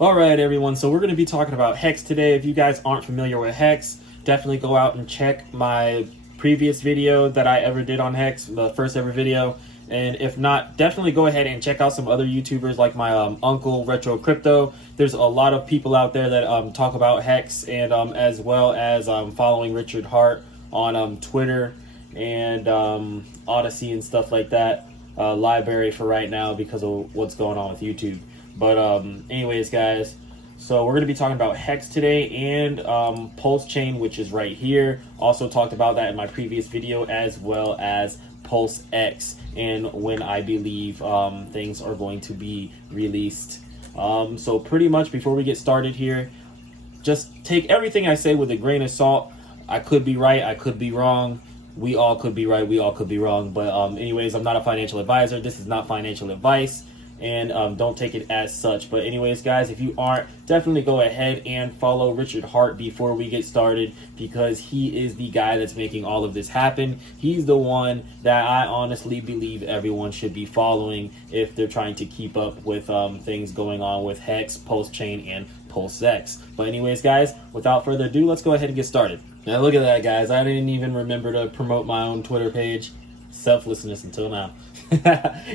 All right, everyone. So we're going to be talking about HEX today. If you guys aren't familiar with HEX, definitely go out and check my previous video that I ever did on HEX, the first ever video. And if not, definitely go ahead and check out some other YouTubers like my uncle Retro Crypto. There's a lot of people out there that talk about HEX, and as well as following Richard Hart on Twitter and Odyssey and stuff like that. Library for right now because of what's going on with YouTube. But anyways, guys, so we're going to be talking about HEX today and PulseChain, which is right here. Also talked about that in my previous video, as well as PulseX and when I believe things are going to be released. So pretty much before we get started here, just take everything I say with a grain of salt. I could be right, I could be wrong. We all could be right, we all could be wrong. But anyways, I'm not a financial advisor. This is not financial advice. And don't take it as such. But anyways, guys, if you aren't, definitely go ahead and follow Richard Hart before we get started, because he is the guy that's making all of this happen. He's the one that I honestly believe everyone should be following if they're trying to keep up with things going on with HEX, PulseChain, and PulseX. But anyways, guys, without further ado, let's go ahead and get started. Now look at that, guys. I didn't even remember to promote my own Twitter page. Selflessness until now.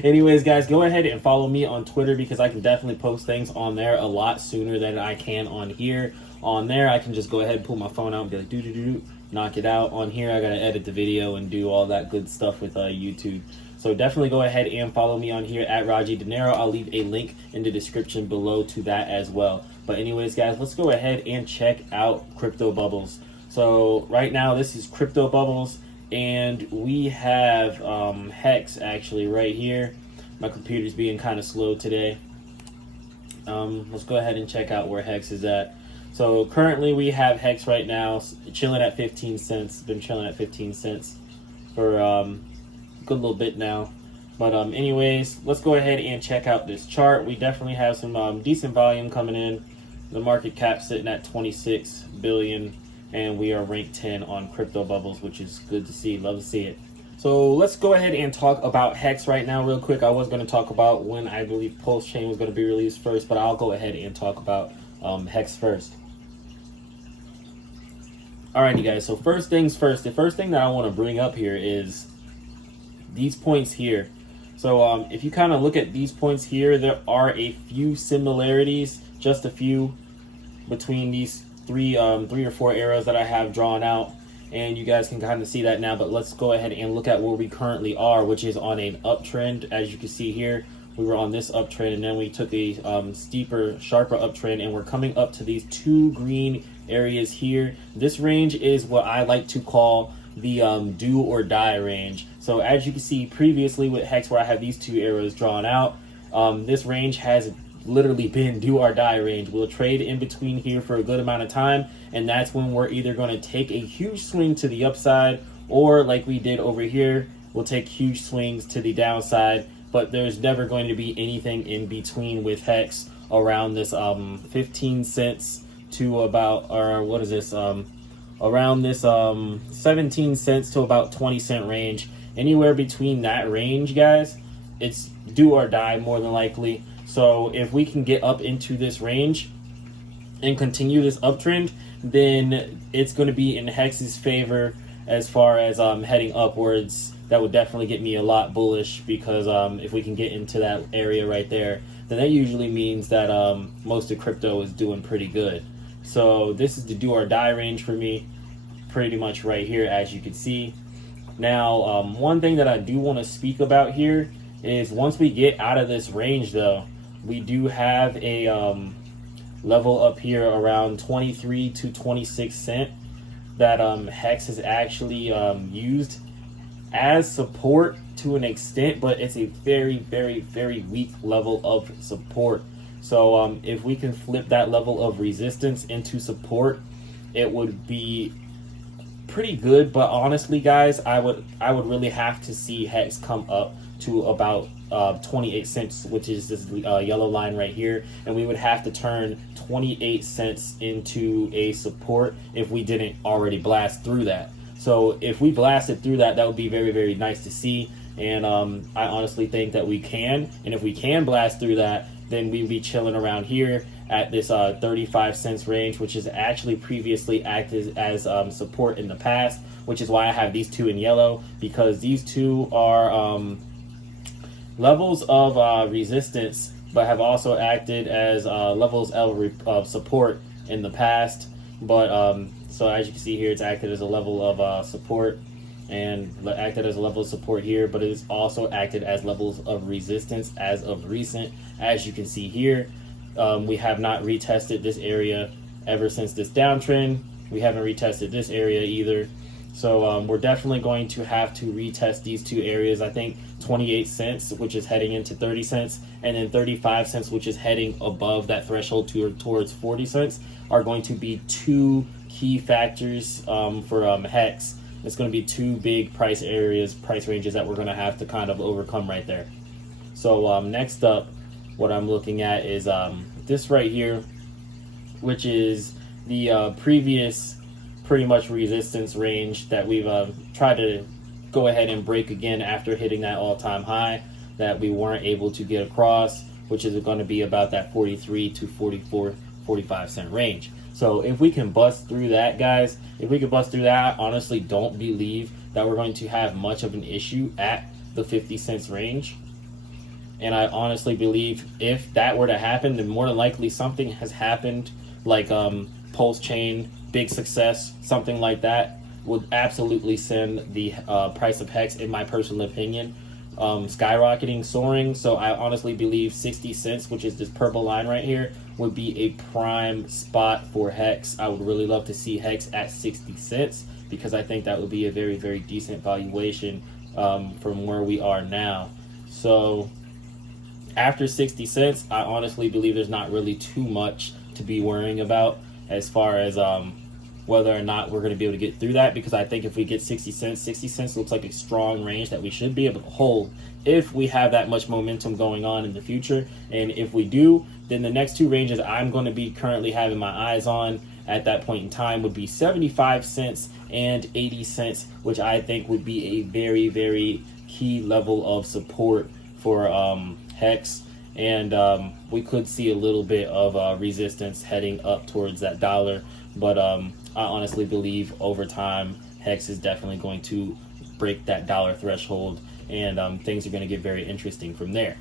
Anyways, guys, go ahead and follow me on Twitter, because I can definitely post things on there a lot sooner than I can on here. On there, I can just go ahead and pull my phone out and be like, knock it out. On here, I gotta edit the video and do all that good stuff with YouTube. So definitely go ahead and follow me on here at Raji Dinero. I'll leave a link in the description below to that as well. But anyways, guys, let's go ahead and check out Crypto Bubbles. So right now, this is Crypto Bubbles. And we have HEX actually right here. My computer's being kind of slow today. Let's go ahead and check out where HEX is at. So currently we have HEX right now chilling at 15 cents. Been chilling at 15 cents for a good little bit now. But anyways, let's go ahead and check out this chart. We definitely have some decent volume coming in. The market cap sitting at 26 billion. And we are ranked 10 on Crypto Bubbles, which is good to see. Love to see it. So let's go ahead and talk about HEX right now real quick. I was going to talk about when I believe PulseChain was going to be released first, but I'll go ahead and talk about HEX first. Alrighty, guys. So first things first. The first thing that I want to bring up here is these points here. So if you kind of look at these points here, there are a few similarities, just a few, between these three or four arrows that I have drawn out, and you guys can kind of see that now. But let's go ahead and look at where we currently are, which is on an uptrend. As you can see here, we were on this uptrend, and then we took a steeper, sharper uptrend, and we're coming up to these two green areas here. This range is what I like to call the do or die range. So as you can see previously with HEX, where I have these two arrows drawn out, this range has literally been do or die range. We'll trade in between here for a good amount of time, and that's when we're either going to take a huge swing to the upside, or like we did over here, we'll take huge swings to the downside. But there's never going to be anything in between with HEX around this 15 cents to about, or what is this, around this 17 cents to about 20 cent range. Anywhere between that range, guys, it's do or die more than likely. So if we can get up into this range and continue this uptrend, then it's going to be in HEX's favor as far as heading upwards. That would definitely get me a lot bullish, because if we can get into that area right there, then that usually means that most of crypto is doing pretty good. So this is the do or die range for me, pretty much right here, as you can see. Now, one thing that I do want to speak about here is once we get out of this range, though, we do have a level up here around 23 to 26 cent that HEX has actually used as support to an extent, but it's a very, very, very weak level of support. So if we can flip that level of resistance into support, it would be pretty good. But honestly, guys, I would really have to see HEX come up to about 28 cents, which is this yellow line right here, and we would have to turn 28 cents into a support if we didn't already blast through that. So if we blasted through that, that would be very, very nice to see. And I honestly think that we can. And if we can blast through that, then we'd be chilling around here at this 35 cents range, which is actually previously acted as support in the past, which is why I have these two in yellow, because these two are levels of resistance, but have also acted as levels of support in the past. But so as you can see here, it's acted as a level of support and acted as a level of support here, but it is also acted as levels of resistance as of recent. As you can see here, we have not retested this area ever since this downtrend. We haven't retested this area either. So we're definitely going to have to retest these two areas. I think 28 cents, which is heading into 30 cents, and then 35 cents, which is heading above that threshold towards 40 cents, are going to be two key factors for HEX. It's going to be two big price ranges that we're going to have to kind of overcome right there. So next up, what I'm looking at is this right here, which is the previous pretty much resistance range that we've tried to go ahead and break again after hitting that all-time high that we weren't able to get across, which is going to be about that 43 to 45 cent range. So if we can bust through that, guys, if we can bust through that, I honestly don't believe that we're going to have much of an issue at the 50 cents range. And I honestly believe if that were to happen, then more than likely something has happened, like PulseChain, big success, something like that would absolutely send the price of HEX, in my personal opinion, skyrocketing, soaring. So I honestly believe 60 cents, which is this purple line right here, would be a prime spot for HEX. I would really love to see HEX at 60 cents because I think that would be a very, very decent valuation from where we are now. So after 60 cents, I honestly believe there's not really too much to be worrying about as far as whether or not we're going to be able to get through that, because I think if we get 60 cents looks like a strong range that we should be able to hold if we have that much momentum going on in the future. And if we do, then the next two ranges I'm going to be currently having my eyes on at that point in time would be 75 cents and 80 cents, which I think would be a very, very key level of support for HEX. And we could see a little bit of resistance heading up towards that dollar. But I honestly believe over time, HEX is definitely going to break that dollar threshold, and things are going to get very interesting from there.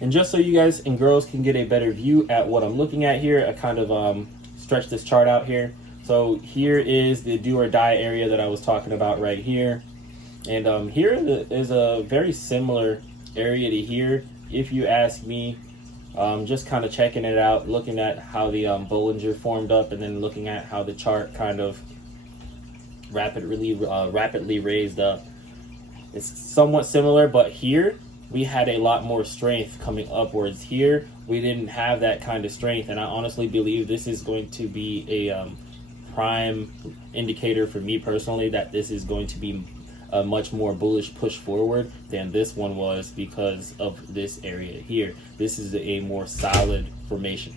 And just so you guys and girls can get a better view at what I'm looking at here, I kind of stretch this chart out here. So here is the do or die area that I was talking about right here. And here is a very similar area to here, if you ask me. Just kind of checking it out, looking at how the Bollinger formed up, and then looking at how the chart kind of rapidly raised up. It's somewhat similar, but here we had a lot more strength coming upwards. Here we didn't have that kind of strength, and I honestly believe this is going to be a prime indicator for me personally that this is going to be a much more bullish push forward than this one was, because of this area here. This is a more solid formation.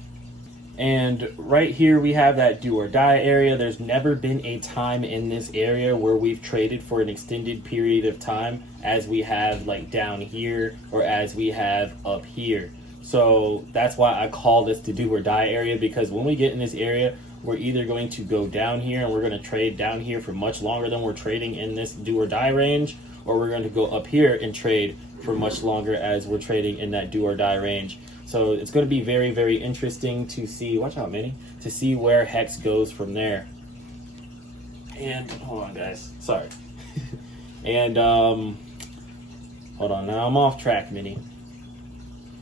And right here we have that do or die area. There's never been a time in this area where we've traded for an extended period of time as we have like down here or as we have up here. So that's why I call this the do or die area, because when we get in this area, we're either going to go down here and we're going to trade down here for much longer than we're trading in this do or die range, or we're going to go up here and trade for much longer as we're trading in that do or die range. So it's going to be very, very interesting to see, watch out Minnie, to see where HEX goes from there. And hold on guys, sorry. And hold on, now I'm off track, Minnie.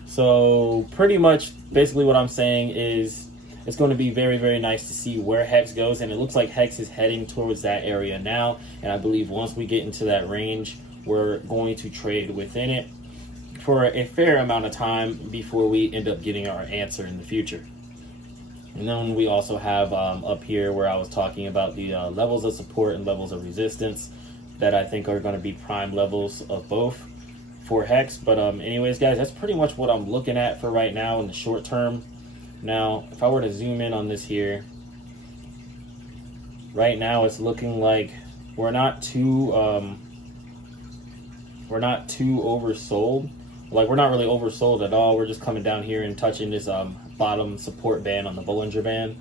So pretty much basically what I'm saying is it's going to be very, very nice to see where HEX goes, and it looks like HEX is heading towards that area now, and I believe once we get into that range, we're going to trade within it for a fair amount of time before we end up getting our answer in the future. And then we also have up here where I was talking about the levels of support and levels of resistance that I think are going to be prime levels of both for HEX. But anyways, guys, that's pretty much what I'm looking at for right now in the short term. Now, if I were to zoom in on this here, right now it's looking like we're not too oversold. Like, we're not really oversold at all. We're just coming down here and touching this bottom support band on the Bollinger Band.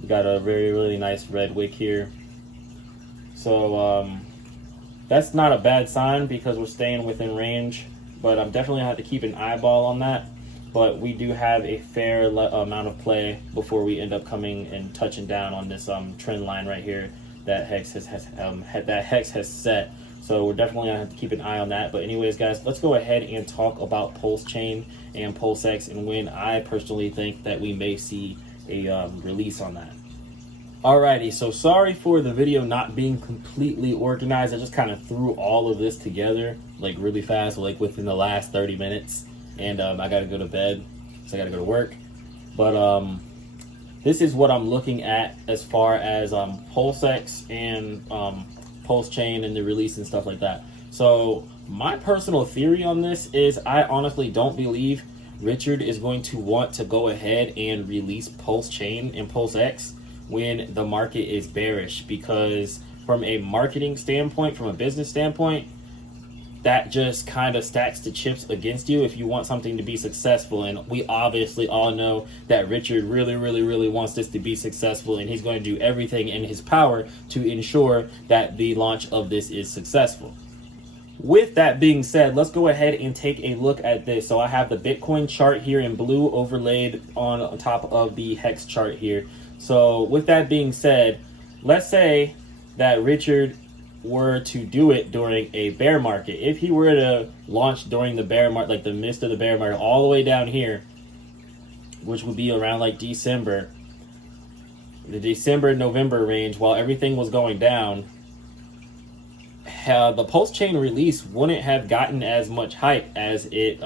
We got a really nice red wick here. So that's not a bad sign because we're staying within range, but I'm definitely gonna have to keep an eyeball on that. But we do have a fair amount of play before we end up coming and touching down on this trend line right here that HEX has set. So we're definitely gonna have to keep an eye on that. But anyways, guys, let's go ahead and talk about PulseChain and PulseX and when I personally think that we may see a release on that. Alrighty, so sorry for the video not being completely organized. I just kind of threw all of this together like really fast, like within the last 30 minutes. And I gotta go to bed, so I gotta go to work. But this is what I'm looking at as far as PulseX and PulseChain and the release and stuff like that. So my personal theory on this is I honestly don't believe Richard is going to want to go ahead and release PulseChain and PulseX when the market is bearish, because from a marketing standpoint, from a business standpoint, that just kind of stacks the chips against you if you want something to be successful. And we obviously all know that Richard really wants this to be successful, and he's going to do everything in his power to ensure that the launch of this is successful. With that being said, let's go ahead and take a look at this. So I have the Bitcoin chart here in blue overlaid on top of the HEX chart here. So with that being said, let's say that Richard were to do it during a bear market. If he were to launch during the bear market, like the midst of the bear market, all the way down here, which would be around like December, the December-November range, while everything was going down, the PulseChain release wouldn't have gotten as much hype as it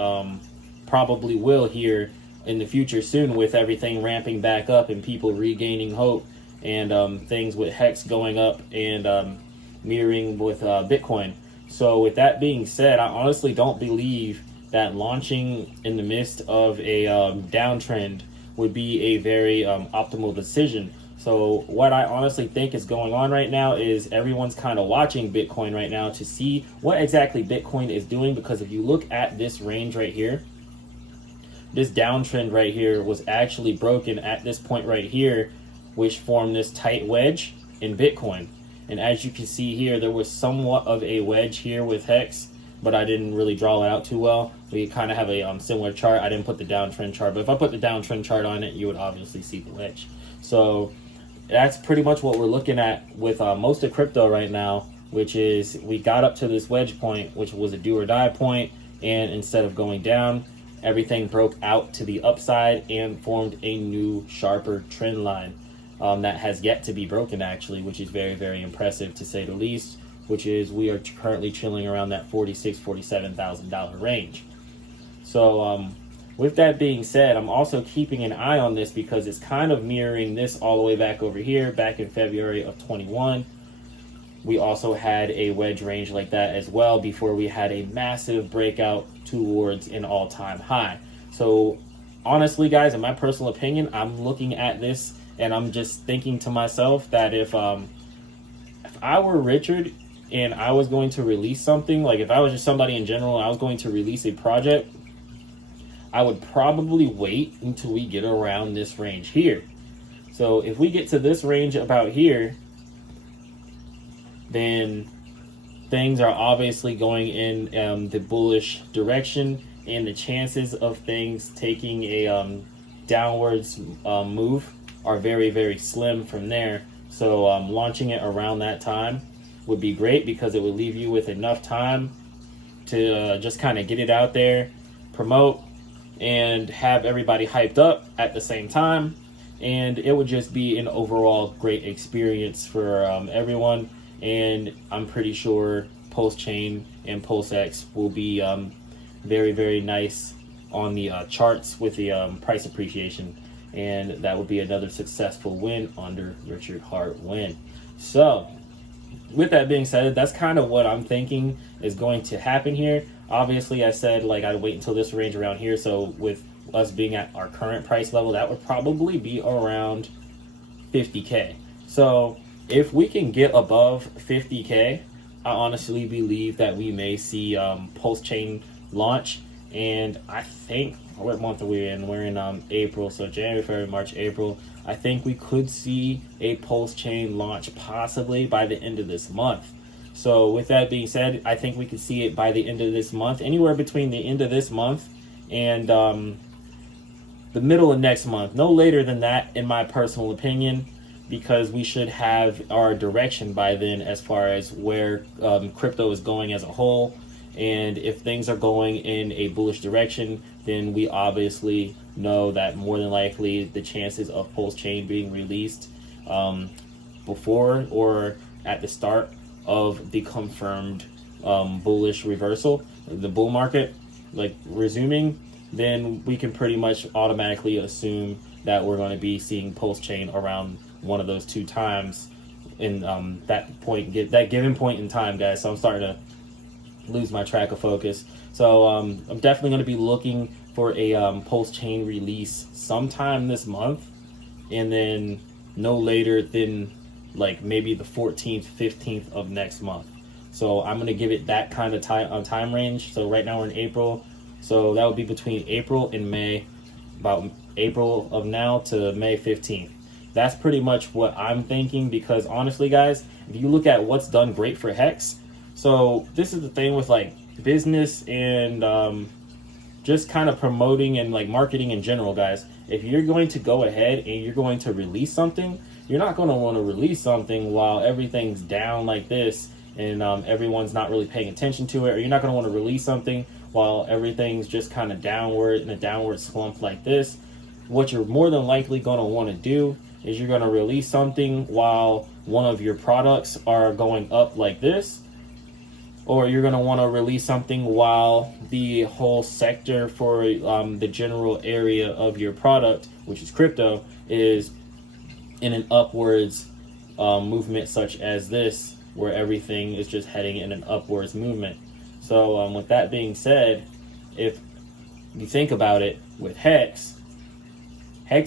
probably will here in the future soon, with everything ramping back up and people regaining hope, and things with HEX going up and mirroring with Bitcoin. So with that being said, I honestly don't believe that launching in the midst of a downtrend would be a very optimal decision. So what I honestly think is going on right now is everyone's kind of watching Bitcoin right now to see what exactly Bitcoin is doing, because if you look at this range right here, this downtrend right here was actually broken at this point right here, which formed this tight wedge in Bitcoin. And as you can see here, there was somewhat of a wedge here with HEX, but I didn't really draw it out too well. We kind of have a similar chart. I didn't put the downtrend chart, but if I put the downtrend chart on it, you would obviously see the wedge. So that's pretty much what we're looking at with most of crypto right now, which is we got up to this wedge point, which was a do or die point, and instead of going down, everything broke out to the upside and formed a new sharper trend line that has yet to be broken, actually, which is very impressive to say the least, which is we are currently chilling around that $47,000 range. So with that being said, I'm also keeping an eye on this because it's kind of mirroring this all the way back over here back in February of 21. We also had a wedge range like that as well before we had a massive breakout towards an all-time high. So honestly, guys, in my personal opinion, I'm looking at this and I'm just thinking to myself that if I were Richard and I was going to release something, like if I was just somebody in general and I was going to release a project, I would probably wait until we get around this range here. So if we get to this range about here, then things are obviously going in the bullish direction, and the chances of things taking a downwards move are very slim from there. So launching it around that time would be great because it would leave you with enough time to just kind of get it out there, promote, and have everybody hyped up at the same time. And it would just be an overall great experience for everyone. And I'm pretty sure PulseChain and PulseX will be very nice on the charts with the price appreciation, and that would be another successful win under Richard Hart win. So with that being said, that's kind of what I'm thinking is going to happen here. Obviously, I said like I'd wait until this range around here. So with us being at our current price level, that would probably be around 50K. So if we can get above 50K, I honestly believe that we may see PulseChain launch, and I think what month are we in? We're in April, so January, February, March, April. I think we could see a PulseChain launch possibly by the end of this month. So with that being said, I think we could see it by the end of this month, anywhere between the end of this month and the middle of next month. No later than that, in my personal opinion, because we should have our direction by then as far as where crypto is going as a whole. And if things are going in a bullish direction, then we obviously know that more than likely the chances of PulseChain being released before or at the start of the confirmed bullish reversal, the bull market, like resuming, then we can pretty much automatically assume that we're going to be seeing PulseChain around one of those two times in that given point in time, guys. So I'm starting to lose my track of focus. So I'm definitely going to be looking for a PulseChain release sometime this month, and then no later than like maybe the 14th, 15th of next month. So I'm going to give it that kind of time range. So right now we're in April, so that would be between April and May, about April of now to May 15th. That's pretty much what I'm thinking, because honestly, guys, if you look at what's done great for HEX, so this is the thing with like business and just kind of promoting and like marketing in general, guys. If you're going to go ahead and you're going to release something, you're not going to want to release something while everything's down like this and everyone's not really paying attention to it, or you're not going to want to release something while everything's just kind of downward in a downward slump like this. What you're more than likely going to want to do is you're going to release something while one of your products are going up like this, or you're going to want to release something while the whole sector for the general area of your product, which is crypto, is in an upwards movement such as this, where everything is just heading in an upwards movement. So with that being said, if you think about it with HEX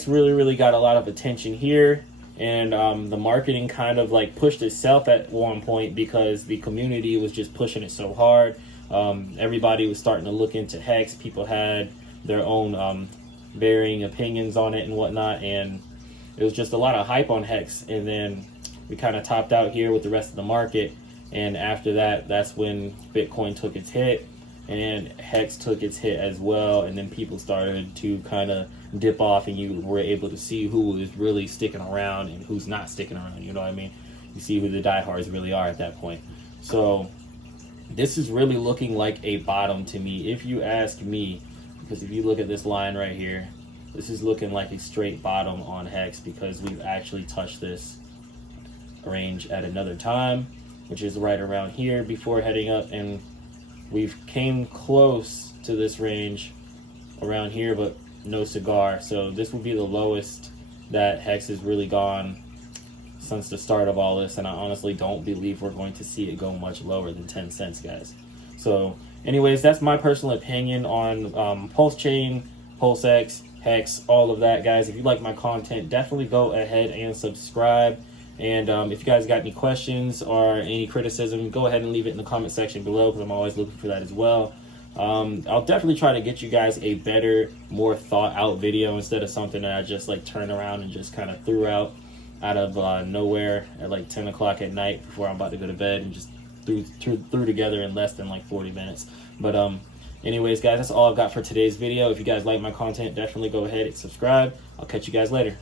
really got a lot of attention here, and the marketing kind of like pushed itself at one point because the community was just pushing it so hard. Everybody was starting to look into HEX. People had their own varying opinions on it and whatnot, and it was just a lot of hype on HEX. And then we kind of topped out here with the rest of the market, and after that, that's when Bitcoin took its hit and HEX took its hit as well, and then people started to kind of dip off, and you were able to see who is really sticking around and who's not sticking around. You know what I mean? You see who the diehards really are at that point. So this is really looking like a bottom to me, if you ask me, because if you look at this line right here, this is looking like a straight bottom on HEX, because we've actually touched this range at another time, which is right around here before heading up, and we've came close to this range around here, but no cigar. So this will be the lowest that HEX has really gone since the start of all this, and I honestly don't believe we're going to see it go much lower than 10 cents, guys. So anyways, that's my personal opinion on PulseChain, PulseX, HEX, all of that, guys. If you like my content, definitely go ahead and subscribe. And if you guys got any questions or any criticism, go ahead and leave it in the comment section below, because I'm always looking for that as well. I'll definitely try to get you guys a better, more thought out video instead of something that I just like turned around and just kind of threw out of nowhere at like 10 o'clock at night before I'm about to go to bed, and just threw together in less than like 40 minutes. But anyways, guys, that's all I've got for today's video. If you guys like my content, definitely go ahead and subscribe. I'll catch you guys later.